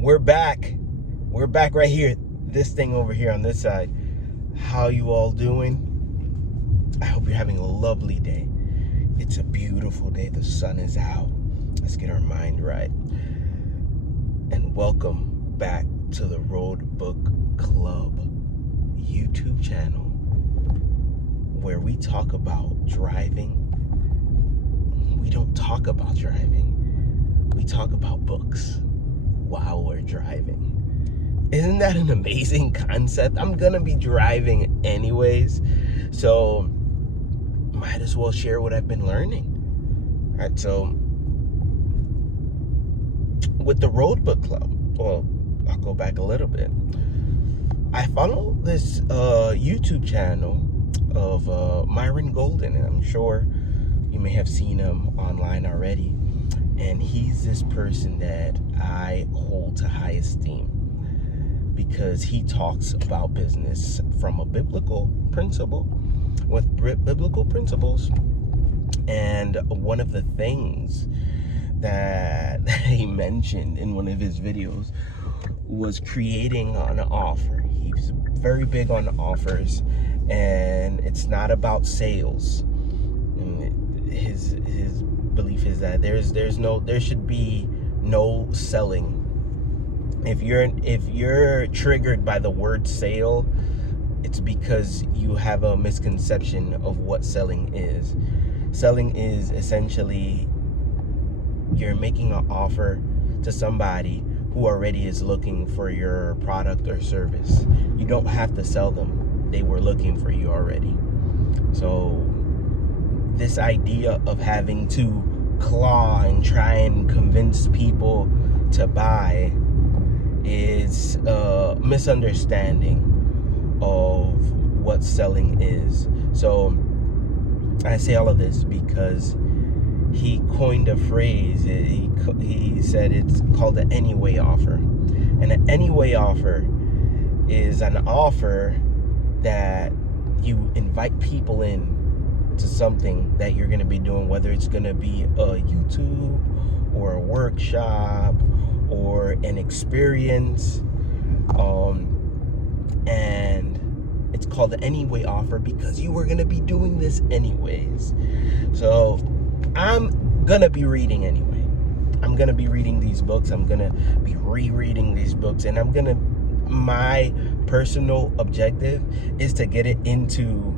We're back. We're back right here. This thing over here on this side. How you all doing? I hope you're having a lovely day. It's a beautiful day. The sun is out. Let's get our mind right. And welcome back to the Road Book Club YouTube channel, where we talk about driving. We don't talk about driving. We talk about books while we're driving. Isn't that an amazing concept? I'm gonna be driving anyways, so might as well share what I've been learning. All right, so with the Road Book Club, well, I'll go back a little bit. I follow this YouTube channel of Myron Golden, and I'm sure you may have seen him online already. And he's this person that I hold to high esteem because he talks about business from a biblical principle, with biblical principles. And one of the things that he mentioned in one of his videos was creating an offer. He's very big on offers, and it's not about sales. And his belief is that there should be no selling. If you're triggered by the word sale, it's because you have a misconception of what selling is. Selling is essentially you're making an offer to somebody who already is looking for your product or service. You don't have to sell them. They were looking for you already. So this idea of having to claw and try and convince people to buy is a misunderstanding of what selling is. So I say all of this because he coined a phrase. He said it's called an anyway offer. And an anyway offer is an offer that you invite people in to something that you're going to be doing, whether it's going to be a YouTube or a workshop or an experience, and it's called the anyway offer because you were going to be doing this anyways. So I'm going to be reading anyway. I'm going to be reading these books. I'm going to be rereading these books, and my personal objective is to get it into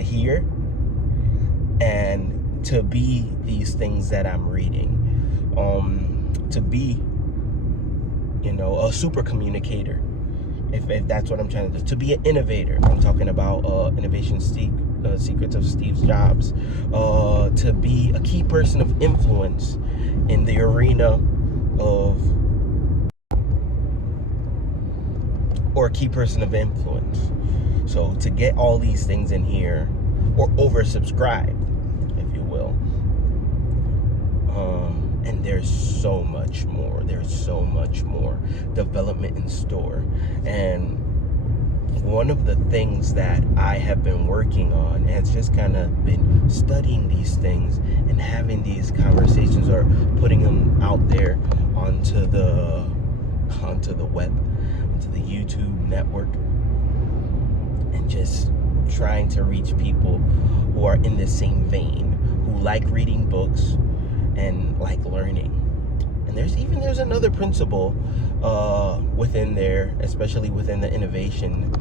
here and to be these things that I'm reading, to be, a super communicator, if that's what I'm trying to do, to be an innovator. I'm talking about innovation secrets of Steve Jobs, to be a key person of influence in the arena or a key person of influence. So to get all these things in here, or oversubscribed, if you will. And there's so much more. There's so much more development in store. And one of the things that I have been working on has just kind of been studying these things and having these conversations, or putting them out there onto the web, onto the YouTube network, and just trying to reach people who are in the same vein, who like reading books and like learning. And there's another principle within there, especially within the innovation.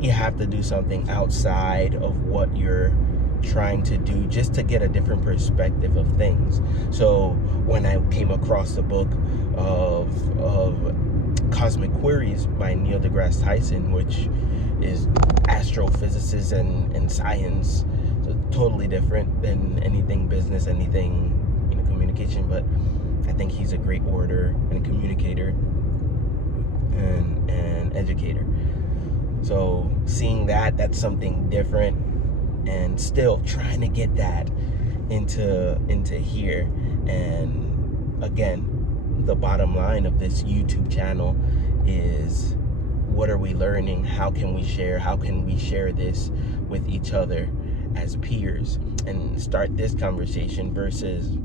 You have to do something outside of what you're trying to do, just to get a different perspective of things. So when I came across the book of Cosmic Queries by Neil deGrasse Tyson, which is astrophysics and science, so totally different than anything business, anything communication, but I think he's a great orator and communicator and educator. So seeing that's something different, and still trying to get that into here. And again, the bottom line of this YouTube channel is, what are we learning? How can we share? How can we share this with each other as peers and start this conversation, versus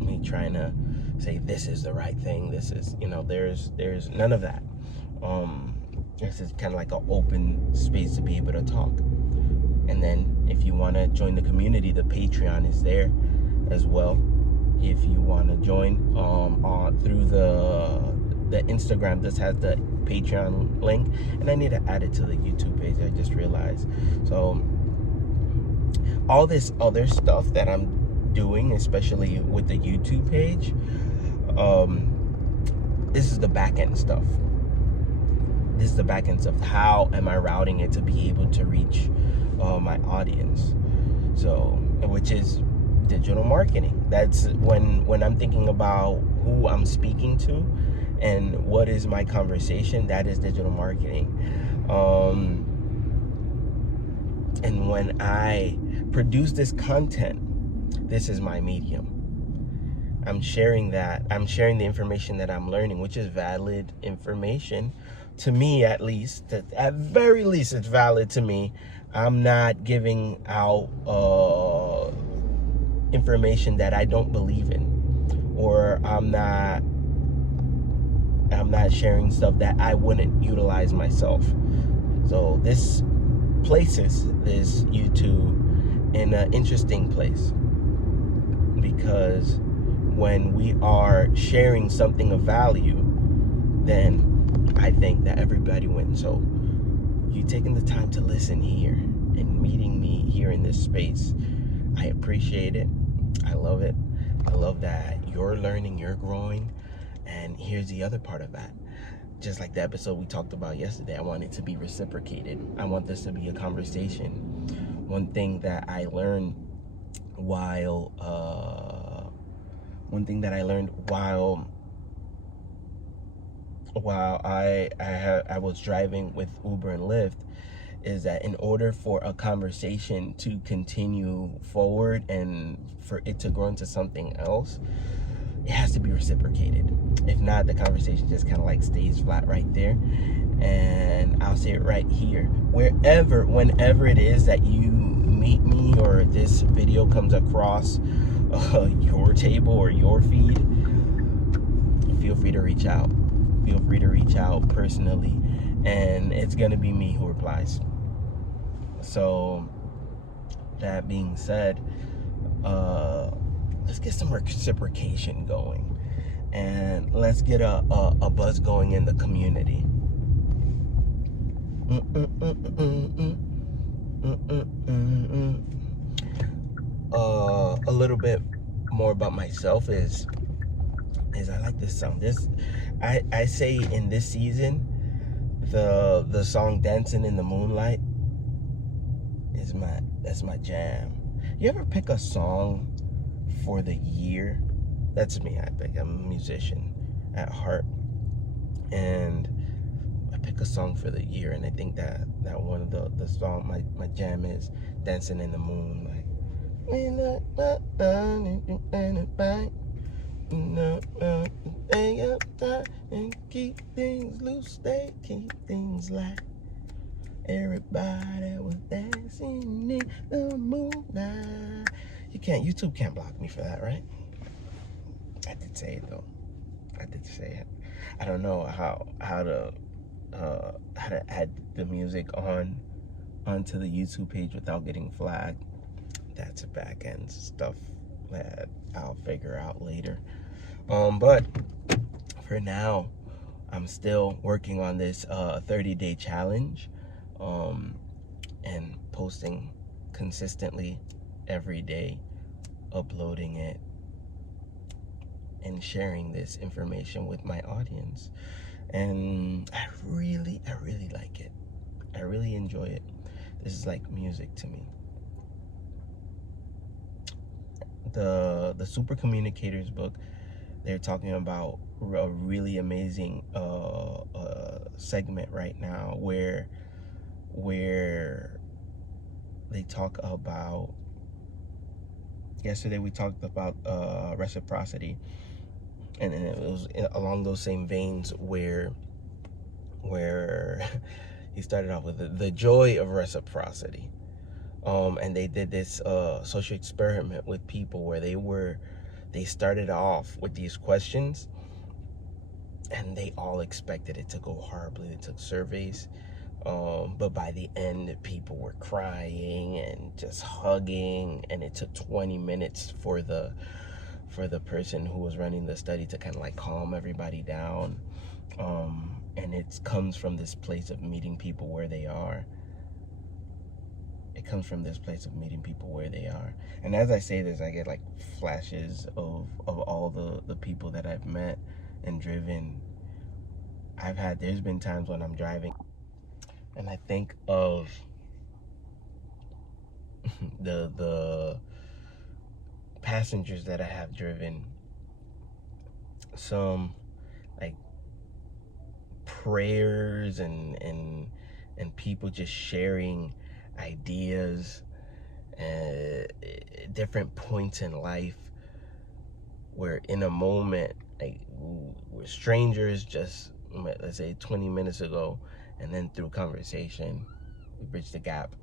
me trying to say this is the right thing. This is, there's none of that. This is kind of like an open space to be able to talk. And then if you want to join the community, the Patreon is there as well. If you want to join through the Instagram, this has the Patreon link, and I need to add it to the YouTube page. I just realized. So all this other stuff that I'm doing, especially with the YouTube page, this is the back end stuff. This is the back end stuff. How am I routing it to be able to reach my audience? So, which is digital marketing. That's when I'm thinking about who I'm speaking to and what is my conversation, that is digital marketing. And when I produce this content, this is my medium. I'm sharing that. I'm sharing the information that I'm learning, which is valid information to me, at least. At very least, it's valid to me. I'm not giving out information that I don't believe in, or I'm not sharing stuff that I wouldn't utilize myself. So this places this YouTube in an interesting place, because when we are sharing something of value, then I think that everybody wins. So you taking the time to listen here and meeting me here in this space, I appreciate it. I love it. I love that you're learning, you're growing. And here's the other part of that. Just like the episode we talked about yesterday, I want it to be reciprocated. I want this to be a conversation. One thing that I learned while I was driving with Uber and Lyft is that in order for a conversation to continue forward and for it to grow into something else, it has to be reciprocated. If not, the conversation just kind of like stays flat right there. And I'll say it right here. Whenever it is that you meet me or this video comes across your table or your feed, feel free to reach out. Feel free to reach out personally, and it's gonna be me who replies. So that being said, let's get some reciprocation going, and let's get a buzz going in the community. A little bit more about myself is I like this song. I say in this season, the song "Dancing in the Moonlight" that's my jam. You ever pick a song for the year? That's me. I'm a musician at heart, and I pick a song for the year, and I think that one of the song, my jam is "Dancing in the Moonlight." They up time and keep things loose, they keep things light. Everybody was dancing in the moonlight. YouTube can't block me for that, right? I did say it though. I did say it. I don't know how to add the music onto the YouTube page without getting flagged. That's a back end stuff that I'll figure out later. But for now, I'm still working on this 30-day challenge, and posting consistently every day, uploading it and sharing this information with my audience. And I really like it. I really enjoy it. This is like music to me. The Super Communicators book, they're talking about a really amazing segment right now where they talk about, yesterday we talked about reciprocity, and it was along those same veins where he started off with the joy of reciprocity. And they did this social experiment with people where they were They started off with these questions, and they all expected it to go horribly. They took surveys, but by the end, people were crying and just hugging, and it took 20 minutes for the person who was running the study to kind of like calm everybody down. And it comes from this place of meeting people where they are. It comes from this place of meeting people where they are. And as I say this, I get like flashes of all the people that I've met and driven. There's been times when I'm driving and I think of the passengers that I have driven. Some like prayers and people just sharing ideas, different points in life where in a moment, like, we're strangers just, let's say 20 minutes ago, and then through conversation we bridge the gap.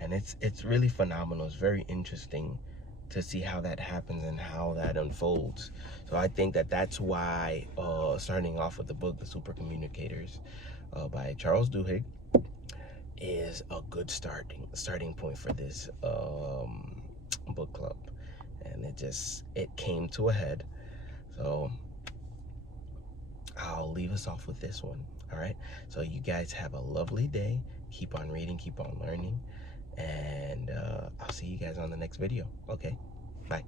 And it's really phenomenal. It's very interesting to see how that happens and how that unfolds. So I think that's why starting off with the book, The Super Communicators, by Charles Duhigg, is a good starting point for this book club. And it came to a head. So I'll leave us off with this one. All right, so you guys have a lovely day. Keep on reading, keep on learning, and I'll see you guys on the next video. Okay, bye.